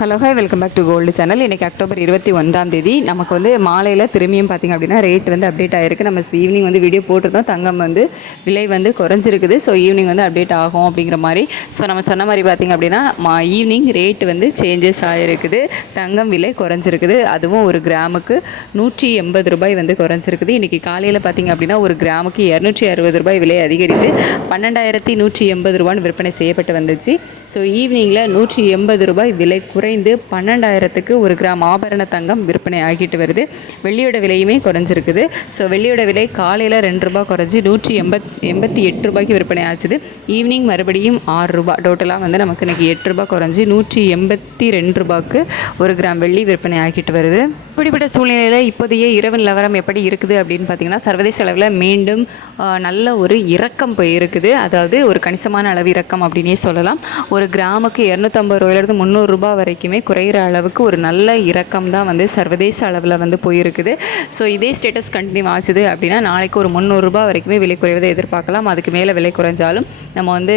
Hello hi welcome back to gold channel. இன்றைக்கி October 21ஆம் தேதி நமக்கு வந்து மாலையில் திரும்பியும் பார்த்திங்க அப்படின்னா ரேட் வந்து அப்டேட் ஆகிருக்கு. நம்ம ஈவினிங் வந்து வீடியோ போட்டிருந்தோம். தங்கம் வந்து விலை வந்து குறைஞ்சிருக்குது. ஸோ ஈவினிங் வந்து அப்டேட் ஆகும் அப்படிங்கிற மாதிரி. ஸோ நம்ம சொன்ன மாதிரி பார்த்திங்க அப்படின்னா ஈவினிங் ரேட் வந்து சேஞ்சஸ் ஆகிருக்குது. தங்கம் விலை குறைஞ்சிருக்குது. அதுவும் ஒரு கிராமுக்கு 180 ரூபாய் வந்து குறைஞ்சிருக்குது. இன்றைக்கி காலையில் பார்த்திங்க அப்படின்னா ஒரு கிராமுக்கு 260 ரூபாய் விலை அதிகரித்து 12,180 ரூபான்னு விற்பனை செய்யப்பட்டு வந்துச்சு. ஸோ ஈவினிங்கில் 180 ரூபாய் விலை குறைந்து 12,000க்கு ஒரு கிராம் ஆபரண தங்கம் விற்பனை ஆகிட்டு வருது. வெள்ளியோட விலையுமே குறைஞ்சிருக்குது. ஸோ வெள்ளியோட விலை காலையில் 2 ரூபா குறைஞ்சி 188 ரூபாய்க்கு விற்பனை ஆச்சுது. ஈவினிங் மறுபடியும் 6 ரூபா, டோட்டலாக வந்து நமக்கு இன்றைக்கி 8 ரூபா குறைஞ்சி 182 ரூபாய்க்கு ஒரு கிராம் வெள்ளி விற்பனை ஆகிட்டு வருது. இப்படிப்பட்ட சூழ்நிலையில் இப்போதைய இரவு நிலவரம் எப்படி இருக்குது அப்படின்னு பார்த்திங்கன்னா, சர்வதேச அளவில் மீண்டும் நல்ல ஒரு இறக்கம் போயிருக்குது. அதாவது ஒரு கணிசமான அளவு இறக்கம் அப்படின்னே சொல்லலாம். ஒரு கிராமுக்கு 250 ரூபாயிலிருந்து 300 ரூபா வரைக்குமே குறைகிற அளவுக்கு ஒரு நல்ல இறக்கம் தான் வந்து சர்வதேச அளவில் வந்து போயிருக்குது. ஸோ இதே ஸ்டேட்டஸ் கண்டினியூ ஆச்சுது அப்படின்னா நாளைக்கு ஒரு 300 ரூபா வரைக்குமே விலை குறைவதை எதிர்பார்க்கலாம். அதுக்கு மேலே விலை குறைஞ்சாலும் நம்ம வந்து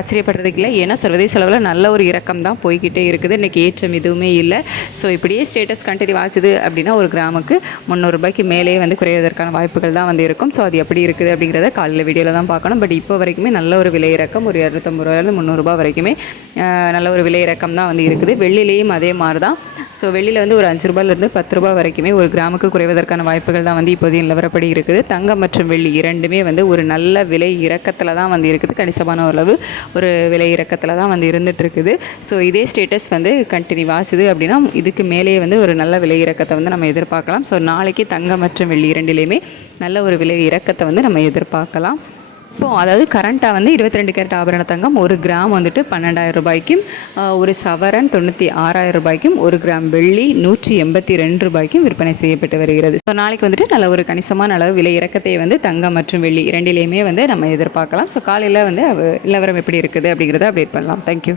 ஆச்சரியப்படுறதுக்கு இல்லை. ஏன்னா சர்வதேச அளவில் நல்ல ஒரு இறக்கம் தான் போய்கிட்டே இருக்குது. இன்றைக்கி ஏற்றம் எதுவுமே இல்லை. ஸோ இப்படியே ஸ்டேட்டஸ் கண்டினியூ ஆச்சுது அப்படின்னா ஒரு கிராமுக்கு 300 ரூபாய்க்கு மேலே வந்து குறைவதற்கான வாய்ப்புகள் தான் வந்து இருக்கும். ஸோ அது எப்படி இருக்குது அப்படிங்கிறத காலையில் வீடியோவில் தான் பார்க்கணும். பட் இப்போ வரைக்குமே நல்ல ஒரு விலை இறக்கம், ஒரு 250 ரூபாயிலிருந்து 300 ரூபா வரைக்குமே நல்ல ஒரு விலை இறக்கம் தான் வந்து இருக்குது. வெள்ளிலேயும் அதே மாதிரி தான். ஸோ வெள்ளியில் வந்து ஒரு 5 ரூபாயிலிருந்து 10 ரூபா வரைக்குமே ஒரு கிராமுக்கு குறைவதற்கான வாய்ப்புகள் தான் வந்து இப்போதைய நிலவரப்படி இருக்குது. தங்கம் மற்றும் வெள்ளி இரண்டுமே வந்து ஒரு நல்ல விலை இறக்கத்தில் தான் வந்து இருக்குது. கணிசமான அளவு ஒரு விலை இறக்கத்தில் தான் வந்து இருந்துகிட்டு இருக்குது. ஸோ இதே ஸ்டேட்டஸ் வந்து கண்டினியூ ஆச்சுது அப்படின்னா இதுக்கு மேலேயே வந்து ஒரு நல்ல விலை இறக்கத்தை வந்து நம்ம எதிர்பார்க்கலாம். ஸோ நாளைக்கு தங்கம் மற்றும் வெள்ளி இரண்டிலையுமே நல்ல ஒரு விலை இறக்கத்தை வந்து நம்ம எதிர்பார்க்கலாம். இப்போது அதாவது கரண்ட்டாக வந்து 22 கேரட் ஆபரண தங்கம் ஒரு கிராம் வந்துட்டு 12,000 ரூபாய்க்கும், ஒரு சவரன் 96,000 ரூபாய்க்கும், ஒரு கிராம் வெள்ளி 182 ரூபாய்க்கும் விற்பனை செய்யப்பட்டு வருகிறது. ஸோ நாளைக்கு வந்துட்டு நல்ல ஒரு கணிசமான அளவு விலை இறக்கத்தை வந்து தங்கம் மற்றும் வெள்ளி இரண்டிலையுமே வந்து நம்ம எதிர்பார்க்கலாம். ஸோ காலையில் வந்து நிலவரம் எப்படி இருக்குது அப்படிங்கிறத அப்டேட் பண்ணலாம். தேங்க்யூ.